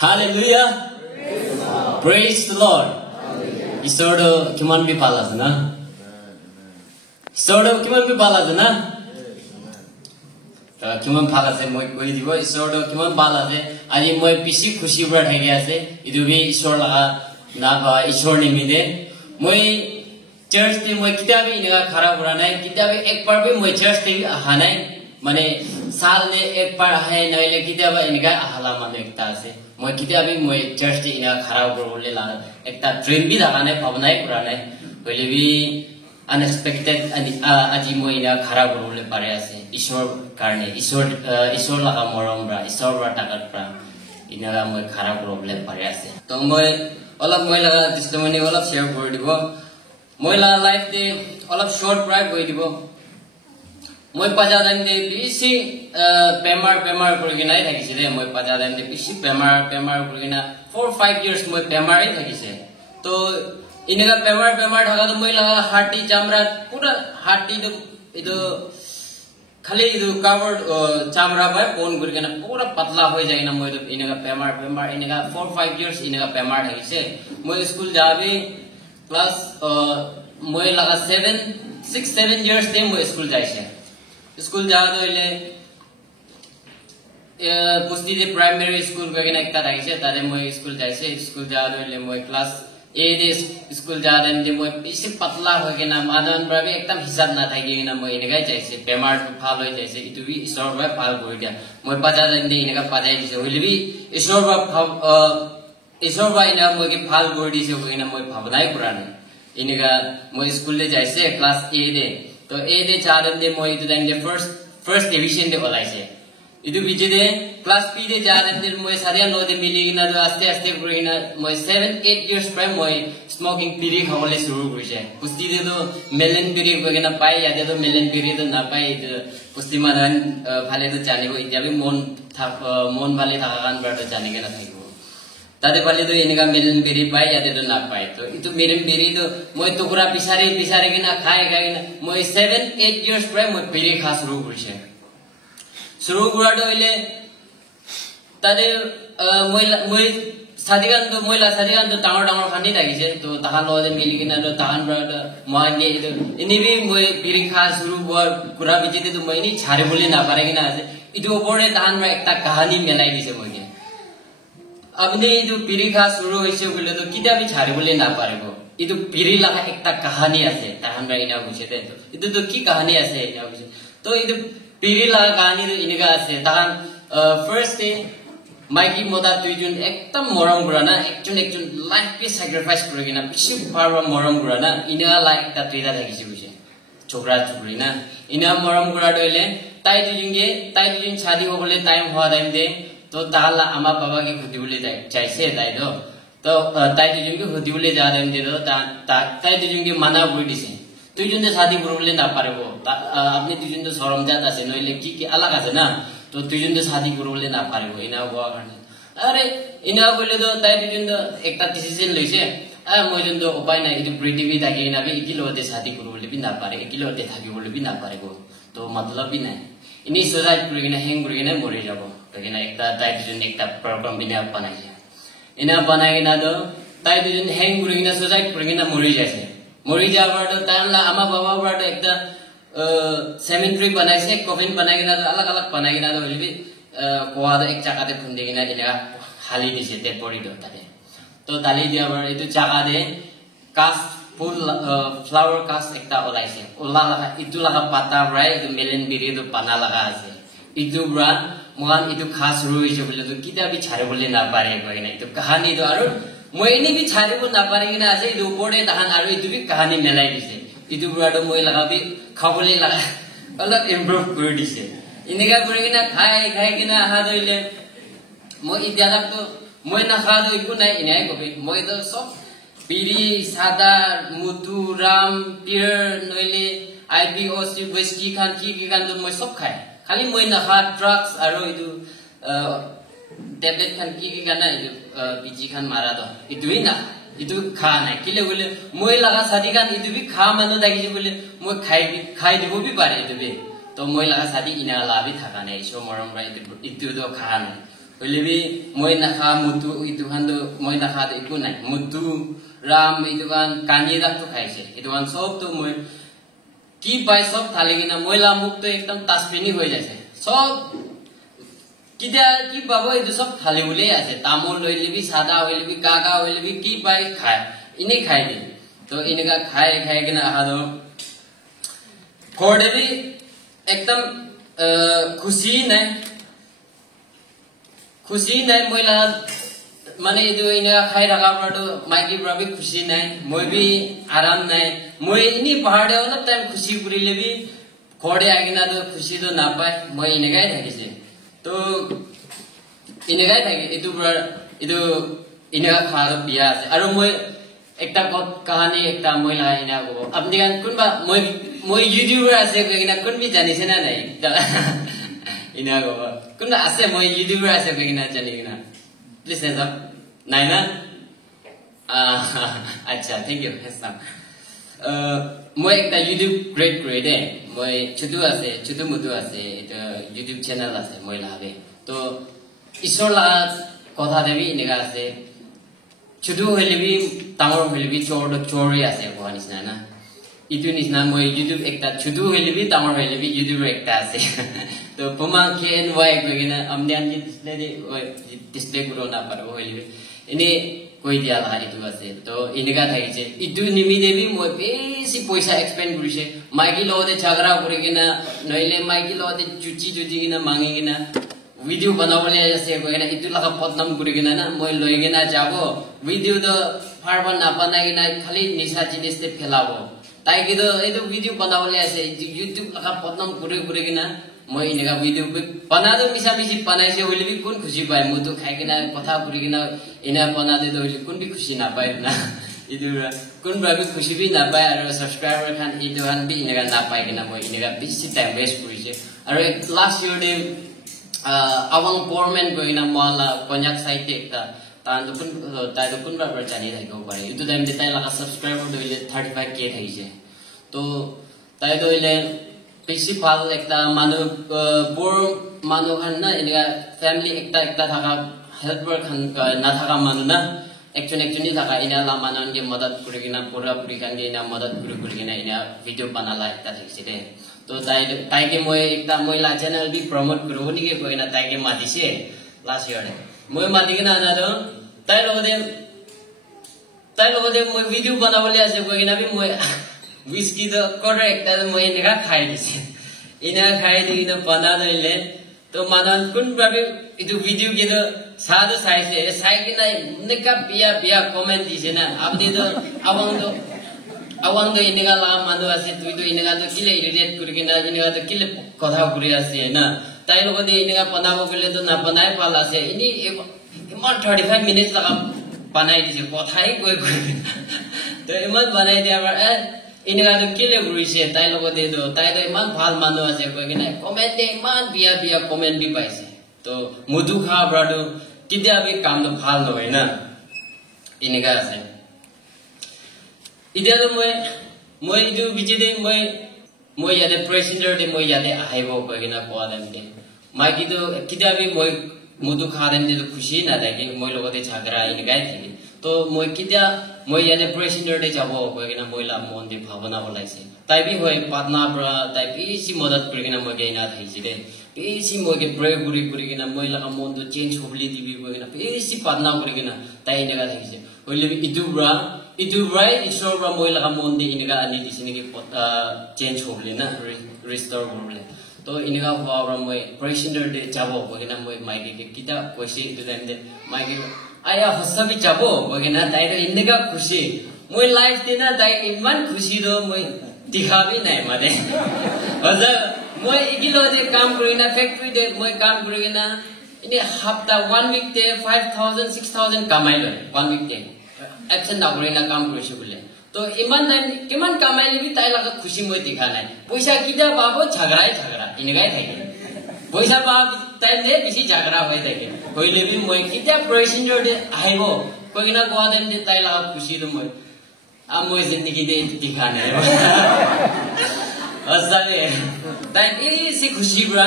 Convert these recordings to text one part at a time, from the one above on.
Hallelujah. Praise the Lord. Isodo kiman bi palas na. Isodo kiman bi palas na. Kiman palas e moi koi dibo isodo kiman palas e aji moi pisi khushi bra thai gya ase idu bi isor la na ba isor ni mi de moi church ti moi kitabi ina khara bura nai kitabi ek par bi moi church ti hanai mane साल ने एक बार है नैले किताब इनका आला माने एकता से मैं किताबी मैं चर्च टी इना खराब बोले ला एकता ड्रीम भी लगाने भावनाएं पुराने बोले भी अनएक्सपेक्टेड अजी मैं इना खराब बोले पारे से ईश्वर करने ईश्वर लगा मरम ब्रा ईश्वर ब्रा टाकत ब्रा इना मैं खराब बोले पारे से तो मैं अलग मैं लगा टेस्टिमनी अलग शेयर कर दिबो मैं ला लाइफ दे अलग शॉर्ट प्राइड कर दिबो মই পাজা দাম দে বেছি বেমাৰ কৰি নাই থাকিছে দে মই পাজা দাম দে বেছি বেমাৰ কৰি না 4-5 ইয়াৰ্স মই বেমাৰে থাকিছে তো ইনেকা বেমাৰ থাকা তো মই লাগা হাৰ্টি চামৰা পুৰা হাৰ্টি তো ইটো খালি ইটো কভাৰ চামৰা বাই কোন কৰি না পুৰা পাতলা হৈ যায় না মই ইনেকা বেমাৰ ইনেকা 4-5 ইয়াৰ্স ইনেকা বেমাৰ থাকিছে মই স্কুল যাবি ক্লাস মই লাগা 6-7 ইয়াৰ্স দে মই স্কুল যাইছে स्कूल जा तो इले पुस्ती दे प्राइमरी स्कूल गगे ना एकता थाइसे तारे मोय स्कूल जाइसे स्कूल जा तो इले मोय क्लास ए दे स्कूल जा देन दे मोय इसे पतला होगे ना मादन ब्राबी एकदम हिसाब ना थाइगे ना मोय इनेगा जाइसे बेमार फाल होय जाइसे इतु भी ईश्वर बा फाल होय दिया मोय पाजा देन दे इनेगा पाजाय दिसे होइले भी ईश्वर बा इना मोय के फाल होय दिसे होय ना मोय भावनाय पुराने इनेगा मोय स्कूल ले जाइसे क्लास ए दे तो ए दे चादन दे मोय इतु देन दे फर्स्ट डिवीजन दे ओलाइसे इतु बिजे दे क्लास पी दे चादन दे मोय सारिया नो दे मिलिगिना दो आस्ते गुरिना मोय 7-8 इयर्स प्राइम मोय स्मोकिंग पीरी खावले शुरू करिसे पुस्ती दे तो मेलन पीरी गगेना पाइ यादे तो मेलन पीरी तो ना पाइ पुस्ती मादान फाले तो जानेबो इजाबी मन भाले थाकान बडो जानेगे ना थाइबो तादे पाले तो इनेगा मेलन पीरी पाइ यादे तो ना पाइ तो इतु मेलन पीरी तो मोय टुकरा पिसारे किना खाए ना मोय 7-8 इयर्स प्राइम मोय पीरी खा शुरू करिसे शुरू करा दइले तादे मोय सादिगान तो डांगर खानी थाकिसे तो ताहान लगे मिलिकिना तो ताहान ब्राद माने इनिबी मोय पीरी खा शुरू कुरा बिजिते तो मोय नि छारे बोले ना पारे किना आसे इतु ओपरे ताहान मा एकता कहानी मेलाई दिसे मोय अबने इतु पीरी खा शुरू होइसे बोले तो किता भी छारे बोले ना पारेबो इतु पीरी लगा एकता कहानी आसे ताहान रा इना बुझेते तो इतु तो की कहानी आसे इना बुझे तो इतु पीरी लगा कहानी तो इनेगा आसे ताहान फर्स्ट डे माइकी मोदा तुइजुन एकदम मरम गुराना एकजन लाइफ पे सैक्रिफाइस करिगिना बिसि पारवा मरम गुराना इना लाइक ता तुइदा थाकिसे बुझे छोकरा छोकरीना इना मरम गुरा दइले ताइ दुजिन शादी होबले टाइम हुआ टाइम दे तो ताला आमा बाबा के खुदी बोले जाइसे ताइ तो ताइ दुजिन के खुदी बोले जा देन दे तो ताइ दुजिन के माना बुइ दिसे तुइजुन दे शादी करबले ना पारेबो आपने तुइजुन तो शरम जात आसे नइले की अलग आसे ना तो तुइजुन दे शादी करबले ना पारेबो इना बुआ करने अरे इना बोले तो ताइ तुइजुन तो एकता डिसिजन लइसे मोइजुन तो उपाय ना इतु पृथ्वी थाके ना बे इकिलोते शादी करबले भी ना पारे इकिलोते थाके बोले भी ना पारेबो तो मतलब भी ना इनि सुसाइड करिगिना हेंग करिगिना मरि जाबो कगिना एकता ताइ तुइजुन एकता प्रॉब्लम बिना बनाइसे इना बनाइगिना तो ताइ तुइजुन हेंग करिगिना सुसाइड करिगिना मरि जासे मरि जाबार तो तानला आमा बाबा बार एकता सेमेंट्री बनाइसे कफिन बनाइगिना अलग बनाइगिना तो होलिबि कोवादा एक चाकाते फुन्दिगिना इना खाली दिसे ते परि दो ताते तो दाली दियाबार इतु चाका दे कास्ट फुल फ्लावर कास्ट एकता ओलाइसे ओला लगा इतु लगा पाता ब्राइ इतु मेलन बिरि तो पाना लगा आसे इतु ब्रा मोगान इतु खास रुइसे बोले तो किता भी छारे बोले ना पारे गइना इतु कहानी तो आरो मोइनी भी छारे बो ना पारे किना आसे इतु ओपरे ताहान आरो इतु भी कहानी मेलाई दिसे इतु ब्रा तो मोइ लगा भी खाबले लगा अलग इम्प्रूव कर दिसे इनेगा करिगिना खाइ किना हा दइले मोइ इदादा तो मोइ ना खा दो इकु नाइ इनाइ कबि मोइ तो सब पीरी सादा मुतुराम पियर नइले आईपीओसी व्हिस्की खान की तो मोइ सब खाइ खाली मोइ ना खा ड्रग्स आरो इदु टेबलेट खान की ना इदु बीजी खान मारा दो इदुइ ना इदु खा नाइ किले बोले मोइ लगा सादी खान इदु भी खा मानो दागिसे बोले मोइ खाइ दिबो भी पारे इदु बे तो मोइ लगा सादी इना लाबि थाका नाइ सो मरम रा इदु तो खा नाइ hole bi moi na kha mutu itu han do moi na kha iku nai mutu ram itu kan kanye dak to khaise itu kan sob to moi ki pai sob thali na moi la muk to ekdam tasbini hoi jaise sob কিদা কি বাবু এই সব খালি বলে আছে তামল লইলিবি সাদা হইলিবি কাকা হইলিবি কি পাই খায় ইনি খাই দি তো ইনকা খায় খায় কিনা আদো কোডেবি একদম খুশি নাই মইলা মানে ইদু ইনা খাই রাখা পড়ো মাইকি ব্রাবি খুশি নাই মই বি আরাম নাই মই ইনি পাহাড়ে হলো টাইম খুশি পুরিলেবি কোডে আগিনা তো খুশি তো না পায় মই ইনকাই থাকিছে तो इनेगाय थाके इदु इनेगा खारो बिया আছে আৰু মই একটা কাহিনী একটা মইলা ইনা গব আপনি গান কোনবা মই ইউটিউবার আছে কইনা কোনবি জানিছে না নাই ইনা গব কোনবা আছে মই ইউটিউবার আছে কইনা জানি কিনা প্লিজ হেড আপ নাই না আচ্ছা থ্যাংক ইউ হেসাম মই একটা ইউটিউব গ্রেড গ্রেডে মই ছোট মুটু আছে এটা ইউটিউব চ্যানেল আছে মই লাভে তো ঈশ্বর লা কথা দেবি এনেকা আছে ছোট হইলেবি তামর হইলেবি চোরে আছে কোহানিস না ইটু নিসনা মই ইউটিউব একটা ছোট হইলেবি তামর হইলেবি ইউটিউব একটা আছে তো পমা কেন ওয়াই কইনা আমনে আনজি ডিসপ্লে গুলো না পারবো হইলেবি এনে কই দিয়া লা ইটু আছে তো এনেকা থাকিছে ইটু নিমি দেবি মই বেশি পয়সা এক্সপেন্ড করিছে মাইকি লওতে ঝগড়া করে কিনা নইলে মাইকি লওতে চুচি কিনা মাঙ্গি কিনা ভিডিও বানাবলে আছে কইনা ইটু লাগা পদনাম করে কিনা না মই লই কিনা যাব ভিডিও তো ফারবা না বানাই কিনা খালি নিশা জিনিসতে ফেলাবো তাই কিন্তু এইটো ভিডিও বানাবলে আছে ইউটিউব লাগা পদনাম করে কিনা মই এনেকা ভিডিও বানাদো মিছা মিছি বানাইছে হইলেবি কোন খুশি পায় মতো খাই কিনা কথা করে কিনা এনা বানাদে হইলে কোন বি খুশি না পায় না ইদু কোন ভাবে খুশি বি না পায় আর সাবস্ক্রাইবার খান ইদু হান বি এনেকা না পায় কিনা মই এনেকা বেশি টাইম ওয়েস্ট করিছে আর লাস্ট ইয়ার ডে আওয়াং গভর্নমেন্ট কইনা মালা কন্যাক সাইটে একটা তাই তো কোন ভাবে জানি থাকো পারে ইদু টাইম দে তাই লাগা সাবস্ক্রাইবার হইলে 35k থাইছে তো তাই তো হইলে বেশি ভাল একটা মানুষ বোর মানুষ খান না এনেকা ফ্যামিলি একটা থাকা হেল্পার খান না থাকা মানুষ না একজনই থাকা এনা লামানান যে মদত করে কিনা পুরাপুরি খান যে এনা মদত করে কিনা এনা ভিডিও বানালা একটা থাকছে দে তো তাইকে মই একটা মহিলা চ্যানেল দি প্রমোট করব নিকে কইনা তাইকে মাতিছে লাস্ট ইয়ারে মই মাতি কিনা না তো তাই লগতে মই ভিডিও বানাবলে আছে কইনা বি মই whiskey the correct that moi nega khai dise ina khai di to bana dile to manan kun babe itu video ke to sadu sai kina neka pia comment dise na abdi to awang do inega la manu ase tu to inega to kile relate kuri kina inega to kile kotha kuri ase na tai logo di inega banabo gele to na banai pala ase ini iman 35 minutes la banai dise kothai koi to iman banai dia इनका तो किले बुरीसे ताई लोगों दे दो ताई तो इमान भाल मानो आसे कोई कि नहीं कमेंट दे इमान बिया कमेंट भी पाइसे तो मुदु खा ब्राडो किधर अभी काम तो भाल लो है ना इनका आसे इधर तो मैं इधर बीचे दे मैं यादे प्रेसिडेंट दे मैं यादे आए वो कोई कि ना कोई आदमी दे मैं किधर अभी मैं मुदु खा दे तो खुशी ना दे कि मैं लोगों दे झगड़ा इनका ही थी तो मैं किधर মই ইয়াতে প্রেসিডেন্টে যাব কইনা মইলা মন দি ভাবনা বলাইছে তাই বি হয় পাটনা ব্রা তাই বেশি মদত করে কিনা মই গেনা থাইছি দে বেশি মগে প্রে করে কিনা মইলা মন তো চেঞ্জ হবলি দিবি কইনা বেশি পাটনা করে কিনা তাই নেগা থাইছে হইলে ইটু ব্রা ঈশ্বর ব্রা মইলা মন দি ইনগা আনি দিছিনি কি চেঞ্জ হবলি না রিস্টোর হবলি তো ইনগা হওয়া মই প্রেসিডেন্টে যাব কইনা মই মাইকে কিটা কইছি ইটু টাইম দে মাইকে आया हस्सा भी जाबो बगेना ताई तो इनका खुशी मोय लाइफ देना ताई इमान खुशी दो मोय दिखा भी नहीं मारे हजा मोय इगिलो दे काम करिना फैक्ट्री दे मोय काम करिना इने हफ्ता 1 वीक दे 5000 6000 कमाइलो 1 वीक दे एक्शन ना करिना काम करिसु बोले तो इमान टाइम किमान कमाइले भी ताई लगा खुशी मोय दिखा नहीं पैसा किदा बाबो झगड़ा इनगाय थाके पैसा बाब ताई दे बेसी झगड़ा होय थाके হইলে বি মই কিটা প্রেসিডেন্ট দে আইবো কইনা গোয়াদেন দে তাই লাগা খুশি দ মই মই জিন্দগি দে দিখা নাই আসলে তাই এসি খুশি ব্রা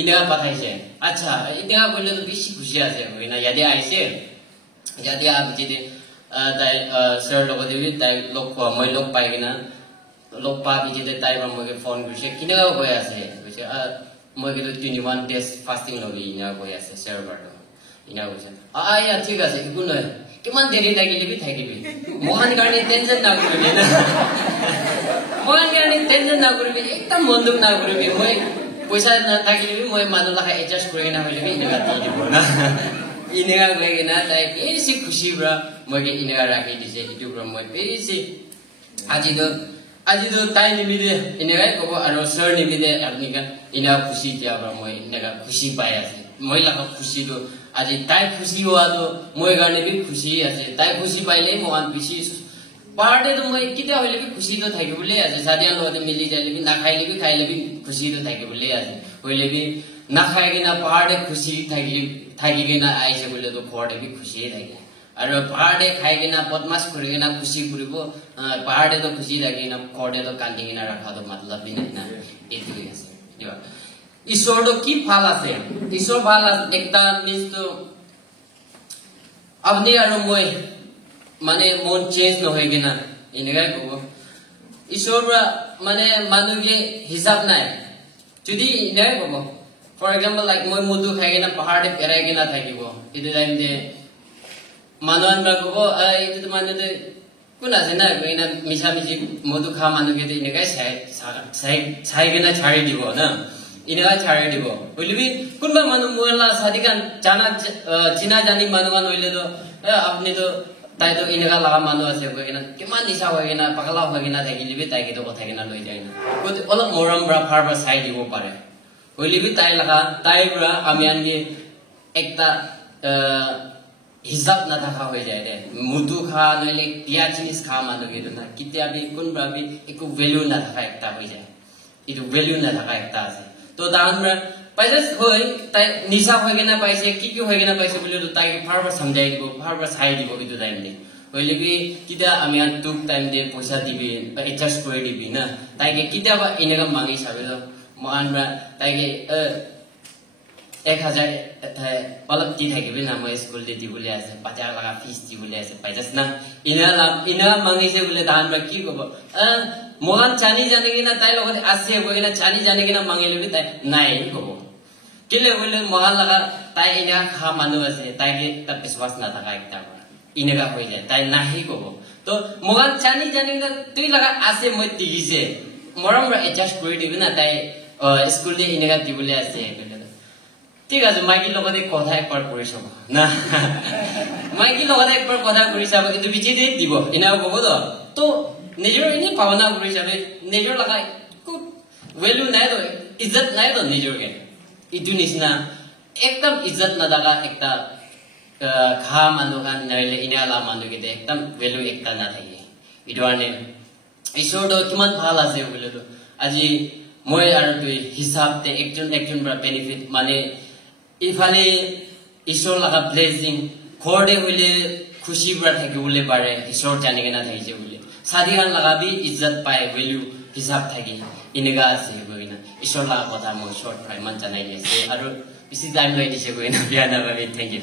ইনেকা পাঠাইছে আচ্ছা ইনেকা বললে তো বেশি খুশি আছে না ইয়াদে আইছে ইয়াদে আবিতে তাই স্যার লগতে তাই লোক মই লোক পাই কিনা লোক পা বিতে তাই মই ফোন কৰিছে কিনেকা হৈ আছে কৈছে মই কিন্তু 21 days ফাস্টিং লগি ইনা হৈ আছে স্যার বাৰটো ইনা কৈছে আয়া ঠিক আছে একো নহয় কিমান দেৰি লাগিলে বি থাকিবি মোহন কাৰণে টেনচন না কৰিবি না মোহন কাৰণে টেনচন না কৰিবি একদম মন দুখ না কৰিবি মই পইচা না থাকিলে বি মই মানুহ লাখা এডজাস্ট কৰি কিনা হইলে বি ইনেকা দি দিব না ইনেকা গৈ কিনা তাই বেছি খুশি ব্ৰা মই ইনেকা ৰাখি দিছে ইটো ব্ৰা মই বেছি আজিতো তাই নিবিদে ইনেকাই ক'ব আৰু স্যাৰ নিবিদে আপনিকা ইনেকা খুশি দিয়া ব্ৰা মই ইনেকা খুশি পাই আছে মই লাখা খুশিটো আজি তাই খুশি হোৱাটো মই কাৰণে বি খুশি আছে তাই খুশি পাইলে মহান বেছি পাহাড়ে তো মই কিতা হইলে বি খুশি তো থাকিবলে আছে সাদিয়ান লগতে মিলি যাইলে বি না খাইলে বি খুশি তো থাকিবলে আছে হইলে বি না খাই কিনা পাহাড়ে খুশি থাকি কিনা আইছে বলে তো ঘৰতে বি খুশি থাকে আৰু পাহাড়ে খাই কিনা পদমাছ কৰি কিনা খুশি কৰিব পাহাড়ে তো খুশি থাকি কিনা ঘৰতে তো কান্দি কিনা ৰাখাটো মতলব বি নাই না এইটোৱে আছে ঈশ্বৰটো কি ভাল আছে ঈশ্বৰ ভাল আছে একটা মিন্স তো আপনি আৰু মই মানে মন চেঞ্জ নহয় কিনা এনেকাই ক'ব ঈশ্বৰ মানে মানুহে হিচাপ নাই যদি এনেকাই ক'ব ফৰ এক্সাম্পল লাইক মই মধু খাই কিনা পাহাৰতে পেৰাই কিনা থাকিব এইটো টাইম যে মানুহ আনবা ক'ব এইটো মানুহে কোন আছে না কিনা মিছা মিছি মধু খোৱা মানুহকে এনেকাই চাই কিনা ছাৰি দিব না ইনেকা ছাৰি দিব হইলে কোনবা মানুহ মোৰলা সাদিকান চিনা জানি মানুহমান হইলে তো আপনি তো তাই তো ইনেকা লাগা মানুহ আছে হৈ কিনা কিমান নিচা হৈ কিনা পাগলা হৈ কিনা থাকিলে তাইকে তো কথা কিনা লৈ যায় না অলপ মৰম ব্ৰা ফাৰ ব্ৰা চাই দিব পাৰে হইলে তাই লাগা তাই ব্ৰা আমি আনকি একটা হিসাব না থাকা হৈ যায় দে মধু খা নহলে পিয়া জিনিস খা মানুহ কিন্তু না কেতিয়াবি কোনবা বি একো ভ্যালু না থাকা একটা হৈ যায় ইটো ভ্যালু না থাকা একটা আছে তো দানরা পাইছে হই তাই নিশা হৈ কিনা পাইছে কি হৈ কিনা পাইছে বলে তো তাই ফাৰবাৰ সমঝাই দিব ফাৰবাৰ চাই দিব ইটো টাইম দে হইলে বি কিটা আমি আন টুক টাইম দে পইচা দিবি এডজাস্ট কৰি দিবি না তাইকে কিটাবা ইনেকা মাগি চাবে তো মহানরা তাইকে 1000 অলপ দি থাকিবি না মই স্কুল দি দিবলে আছে 50 টাকা ফিস দিবলে আছে পাইছাস না ইনা মাগিছে বলে দানরা কি কব মোহন জানি কিনা তাই লগতে আছে বইনা জানি কিনা মাঙিলে তাই নাই কব কেলে বলে মোহন লাগা তাই ইনা খা মানুহ আছে তাইকে তা বিশ্বাস না থাকা একটা ইনেকা হৈ যায় তাই নাহি কব তো মোহন জানি কিনা তুই লাগা আছে মই দিছে মৰম এডজাস্ট কৰি দিবি না তাই স্কুল দি ইনেকা দিবলে আছে ঠিক আছে মাইকি লগতে কথা একবাৰ কৰি চাব না মাইকি লগতে একবাৰ কথা কৰি চাব কিন্তু বিচি দি দিব ইনা কব তো নিজৰ এনে পাওনা কৰি যাবে নিজৰ লাগা ভ্যালু নাই তো ইজ্জত নাই তো নিজৰকে ইটো নিচিনা একদম ইজ্জত না দাগা একটা খা মানুহ কান নাইলে ইনালা মানুহকে একদম ভ্যালু একটা না থাকে ইটো আনে ঈশ্বৰটো কিমান ভাল আছে বলে তো আজি মই আৰু তুই হিচাপতে একজন পৰা বেনিফিট মানে ইফালে ঈশ্বৰ লাগা ব্লেসিং ঘৰতে হইলে খুশি পৰা থাকিবলে পাৰে ঈশ্বৰ জানি কিনা থাকিছে বলে সাদিগান লাগাবি ইজ্জত পায় ভ্যালু হিসাব থাকি ইনেকা আছে কইনা ঈশ্বৰ লাগা কথা মই শৰ্ট ফ্ৰাই মান জানাই দিছে আৰু বেছি টাইম লৈ দিছে কইনা বিয়া না ভাবি থ্যাংক ইউ